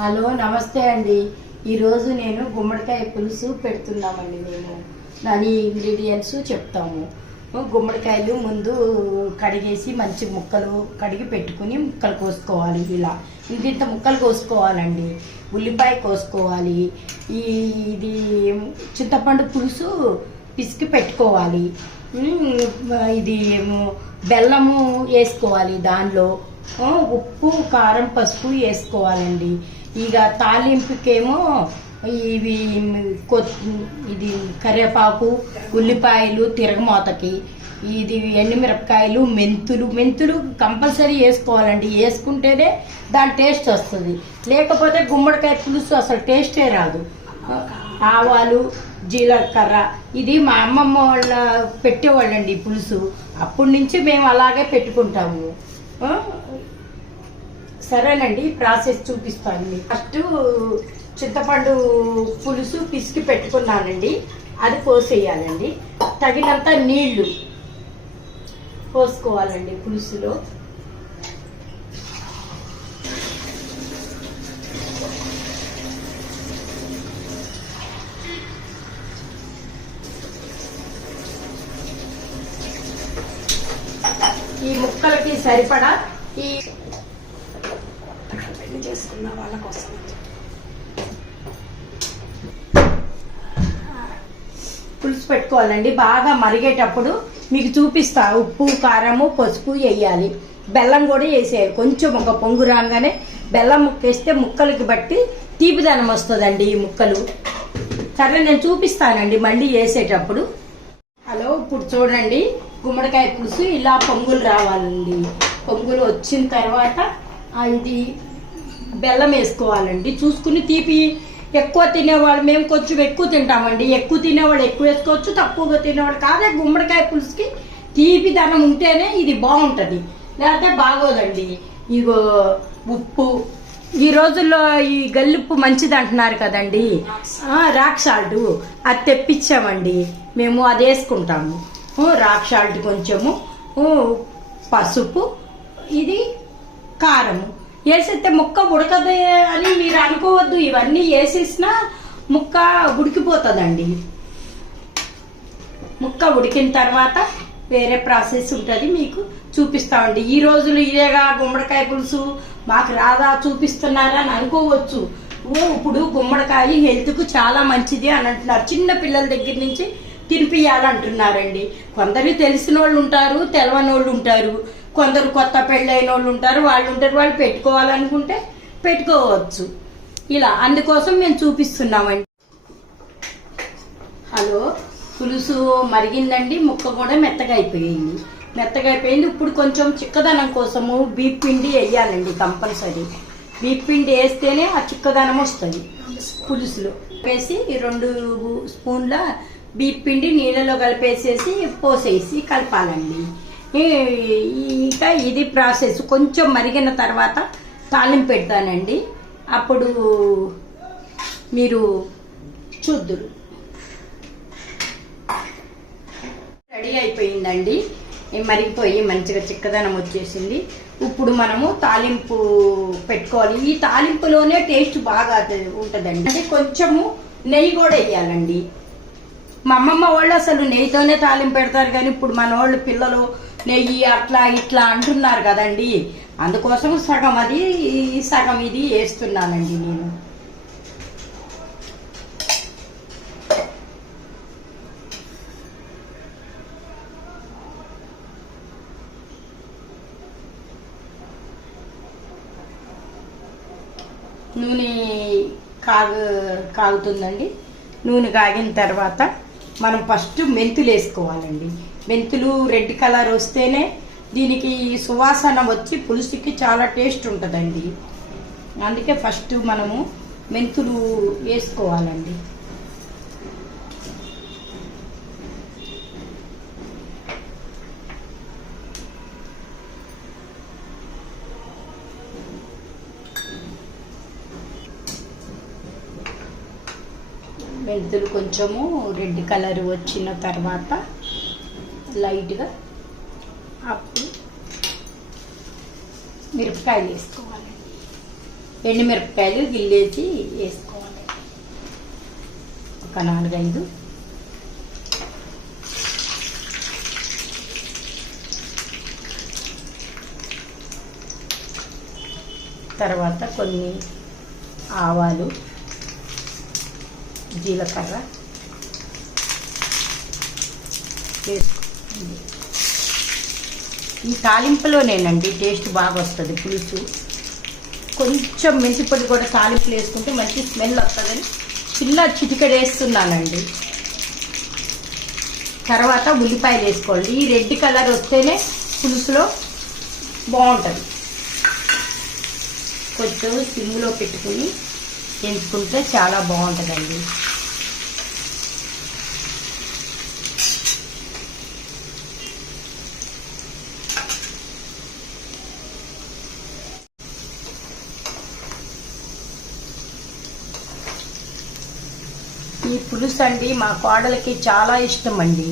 Hello నమస్తే అండి. ఈరోజు నేను గుమ్మడికాయ పులుసు పెడుతున్నామండి. నేను దాని ఇంగ్రీడియంట్స్ చెప్తాము. గుమ్మడికాయలు ముందు కడిగేసి మంచి ముక్కలు కడిగి పెట్టుకుని ముక్కలు కోసుకోవాలి. ఇలా ఇంత ముక్కలు కోసుకోవాలండి. ఉల్లిపాయ కోసుకోవాలి. ఇది చింతపండు పులుసు పిసికి పెట్టుకోవాలి. ఇది బెల్లము వేసుకోవాలి. దానిలో ఉప్పు కారం పసుపు వేసుకోవాలండి. ఇక తాలింపుకేమో ఇవి ఇది కరివేపాకు ఉల్లిపాయలు తిరగమూతకి ఇది ఎండుమిరపకాయలు మెంతులు కంపల్సరీ వేసుకోవాలండి. వేసుకుంటేనే దాని టేస్ట్ వస్తుంది. లేకపోతే గుమ్మడికాయ పులుసు అసలు టేస్టే రాదు. ఆవాలు జీలకర్ర ఇది మా అమ్మమ్మ వాళ్ళ పెట్టేవాళ్ళండి పులుసు. అప్పటి నుంచి మేము అలాగే పెట్టుకుంటాము. సరేనండి, ప్రాసెస్ చూపిస్తాను. ఫస్ట్ చింతపండు పులుసు పిసికి పెట్టుకున్నానండి. అది పోసేయాలండి. తగినంత నీళ్లు పోసుకోవాలండి పులుసులో. ఈ ముక్కలకి సరిపడా ఈ పెళ్లి చేసుకున్న వాళ్ళ కోసం పులుసు పెట్టుకోవాలండి. బాగా మరిగేటప్పుడు మీకు చూపిస్తా. ఉప్పు కారము పసుపు వేయాలి. బెల్లం కూడా వేసేయాలి. కొంచెం ఒక పొంగు రాగానే బెల్లం ముక్క వేస్తే ముక్కలకి బట్టి తీపిదనం వస్తుందండి ఈ ముక్కలు. సరే నేను చూపిస్తానండి మళ్ళీ వేసేటప్పుడు. హలో, ఇప్పుడు చూడండి గుమ్మడికాయ పులుసు ఇలా పొంగులు రావాలండి. పొంగులు వచ్చిన తర్వాత ఇది బెల్లం వేసుకోవాలండి. చూసుకుని తీపి ఎక్కువ తినేవాళ్ళు మేము కొంచెం ఎక్కువ తింటామండి. ఎక్కువ తినేవాళ్ళు ఎక్కువ వేసుకోవచ్చు, తక్కువగా తినేవాళ్ళు కాదే. గుమ్మడికాయ పులుసుకి తీపి ధనం ఉంటేనే ఇది బాగుంటుంది, లేకపోతే బాగోదండి. ఇగో ఉప్పు ఈ రోజుల్లో ఈ గల్లుప్పు మంచిది అంటున్నారు కదండి, రాక్ సాల్ట్ అది తెప్పించామండి మేము. అది వేసుకుంటాము. రాక్ సాల్ట్ కొంచెము, పసుపు, ఇది కారము వేసేస్తే ముక్క ఉడకదు అని మీరు అనుకోవద్దు. ఇవన్నీ వేసేసినా ముక్క ఉడికిపోతుందండి. ముక్క ఉడికిన తర్వాత వేరే ప్రాసెస్ ఉంటుంది, మీకు చూపిస్తామండి. ఈ రోజులు ఇదేగా గుమ్మడికాయ పులుసు మాకు రాదా చూపిస్తున్నారా అని అనుకోవచ్చు. ఇప్పుడు గుమ్మడికాయ హెల్త్కు చాలా మంచిది అని అంటున్నారు. చిన్న పిల్లల దగ్గర నుంచి తినిపియాలంటున్నారండి. కొందరు తెలిసిన వాళ్ళు ఉంటారు, తెలవని వాళ్ళు ఉంటారు. కొందరు కొత్త పెళ్ళైన వాళ్ళు ఉంటారు. వాళ్ళు పెట్టుకోవాలనుకుంటే పెట్టుకోవచ్చు. ఇలా అందుకోసం మేము చూపిస్తున్నామండి. హలో, పులుసు మరిగిందండి. ముక్క కూడా మెత్తగా అయిపోయింది. ఇప్పుడు కొంచెం చిక్కదనం కోసము బీప్ పిండి వేయాలండి కంపల్సరీ. బీప్ పిండి వేస్తేనే ఆ చిక్కదనం వస్తుంది పులుసులో. వేసి 2 స్పూన్ల బీప్ పిండి నీళ్ళలో కలిపేసేసి పోసేసి కలపాలండి. ఇక ఇది ప్రాసెస్. కొంచెం మరిగిన తర్వాత తాలింపు పెడతానండి. అప్పుడు మీరు చూద్దురు. రెడీ అయిపోయిందండి. మరిగిపోయి మంచిగా చిక్కదనం వచ్చేసింది. ఇప్పుడు మనము తాలింపు పెట్టుకోవాలి. ఈ తాలింపులోనే టేస్ట్ బాగా ఉంటుందండి. అంటే కొంచెము నెయ్యి కూడా వేయాలండి. మా అమ్మమ్మ వాళ్ళు అసలు నెయ్యితోనే తాలింపు పెడతారు, కానీ ఇప్పుడు మన వాళ్ళు పిల్లలు నెయ్యి అట్లా ఇట్లా అంటున్నారు కదండి. అందుకోసం సగం అది సగం ఇది వేస్తున్నానండి నేను. నూనె కాగుతుందండి. నూనె కాగిన తర్వాత మనం ఫస్ట్ మెంతులు వేసుకోవాలండి. మెంతులు రెడ్ కలర్ వస్తేనే దీనికి సువాసన వచ్చి పులుసుకి చాలా టేస్ట్ ఉంటుందండి. అందుకే ఫస్ట్ మనము మెంతులు వేసుకోవాలండి. మెంతులు కొంచెము రెడ్ కలర్ వచ్చిన తర్వాత లైట్గా అప్పుడు మిరపకాయలు వేసుకోవాలండి. ఎండుమిరపకాయలు గిల్లేసి వేసుకోవాలి, ఒక 4-5. తర్వాత కొన్ని ఆవాలు, జీలకర్ర వేసుకోండి. ఈ తాలింపులోనేనండి టేస్ట్ బాగా వస్తుంది పులుసు. కొంచెం మెంతిపొడి కూడా తాలింపులు వేసుకుంటే మంచి స్మెల్ వస్తుందని చిన్న చిటికెడు వేస్తున్నానండి. తర్వాత ఉల్లిపాయలు వేసుకోండి. ఈ రెడ్ కలర్ వస్తేనే పులుసులో బాగుంటుంది. కొంచెం సిమ్లో పెట్టుకుని వేసుకుంటే చాలా బాగుంటుందండి. ఈ పులుసు అండి మా కోడలకి చాలా ఇష్టం అండి.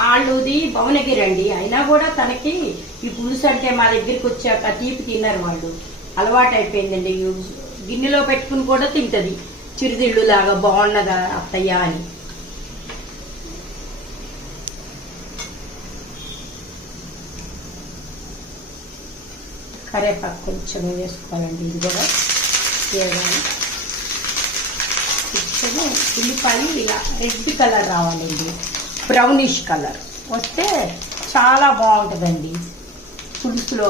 వాళ్ళది భువనగిరి అండి, అయినా కూడా తనకి ఈ పులుసు అంటే మా దగ్గరికి వచ్చాక తీపి తిన్నారు వాళ్ళు, అలవాటు అయిపోయిందండి. గిన్నెలో పెట్టుకుని కూడా తింటది, చిరుతిళ్ళు లాగా బాగున్నదా అత్తయ్య అని. కరేపాకు కొంచెం వేసుకోవాలండి, ఇది కూడా వేయాలి. కొంచెము ఉల్లిపాయ ఇలా రెడ్ కలర్ రావాలండి, బ్రౌనిష్ కలర్ వస్తే చాలా బాగుంటుందండి పులుసులో.